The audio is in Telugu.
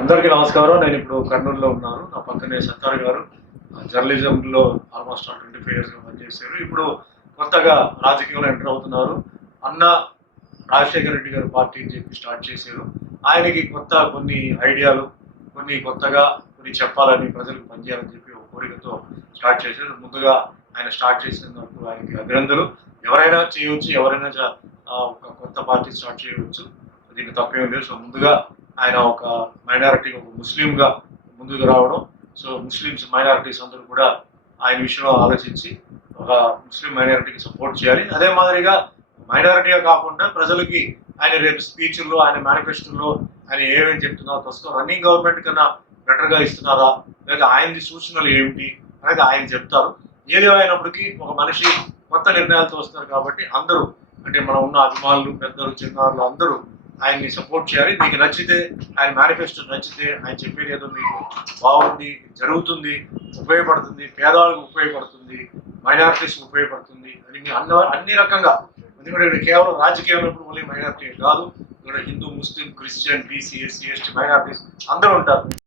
అందరికీ నమస్కారం నేను ఇప్పుడు కర్నూలులో ఉన్నాను నా పక్కనే సత్తార్ గారు జర్నలిజంలో ఆల్మోస్ట్ ట్వంటీ ఫైవ్ ఇయర్స్గా పనిచేశారు ఇప్పుడు కొత్తగా రాజకీయంలో ఎంటర్ అవుతున్నారు అన్న రాజశేఖర రెడ్డి గారు పార్టీ చెప్పి స్టార్ట్ చేశారు ఆయనకి కొత్త కొన్ని ఐడియాలు కొన్ని కొత్తగా కొన్ని చెప్పాలని ప్రజలకు పనిచేయాలని చెప్పి ఒక కోరికతో స్టార్ట్ చేశారు ముందుగా ఆయన స్టార్ట్ చేసినందుకు ఆయనకి అభినందనలు ఎవరైనా చేయవచ్చు ఎవరైనా ఒక కొత్త పార్టీ స్టార్ట్ చేయవచ్చు దీనికి తప్పేం లేదు సో ముందుగా ఆయన ఒక మైనారిటీ ఒక ముస్లింగా ముందుకు రావడం సో ముస్లిమ్స్ మైనారిటీస్ అందరూ కూడా ఆయన విషయంలో ఆలోచించి ఒక ముస్లిం మైనారిటీకి సపోర్ట్ చేయాలి అదే మాదిరిగా మైనారిటీగా కాకుండా ప్రజలకి ఆయన రేపు స్పీచ్లో ఆయన మేనిఫెస్టోలో ఆయన ఏమేమి చెప్తున్నారో ప్రస్తుతం రన్నింగ్ గవర్నమెంట్ కన్నా బెటర్గా ఇస్తున్నారా లేదా ఆయనది సూచనలు ఏమిటి అనేది ఆయన చెప్తారు ఏది అయినప్పటికీ ఒక మనిషి కొత్త నిర్ణయాలతో వస్తారు కాబట్టి అందరూ అంటే మనం ఉన్న అభిమానులు పెద్దలు చిన్నారులు అందరూ ఆయన్ని సపోర్ట్ చేయాలి మీకు నచ్చితే ఆయన మేనిఫెస్టో నచ్చితే ఆయన చెప్పేది ఏదో మీకు బాగుంది జరుగుతుంది ఉపయోగపడుతుంది పేదవాళ్ళకు ఉపయోగపడుతుంది మైనారిటీస్కి ఉపయోగపడుతుంది అని అన్న అన్ని రకంగా ఎందుకంటే ఇక్కడ కేవలం రాజకీయాలు ఇప్పుడు ఓన్లీ మైనారిటీ కాదు ఇక్కడ Hindu Muslim Christian BC SC ST minorities అందరూ ఉంటారు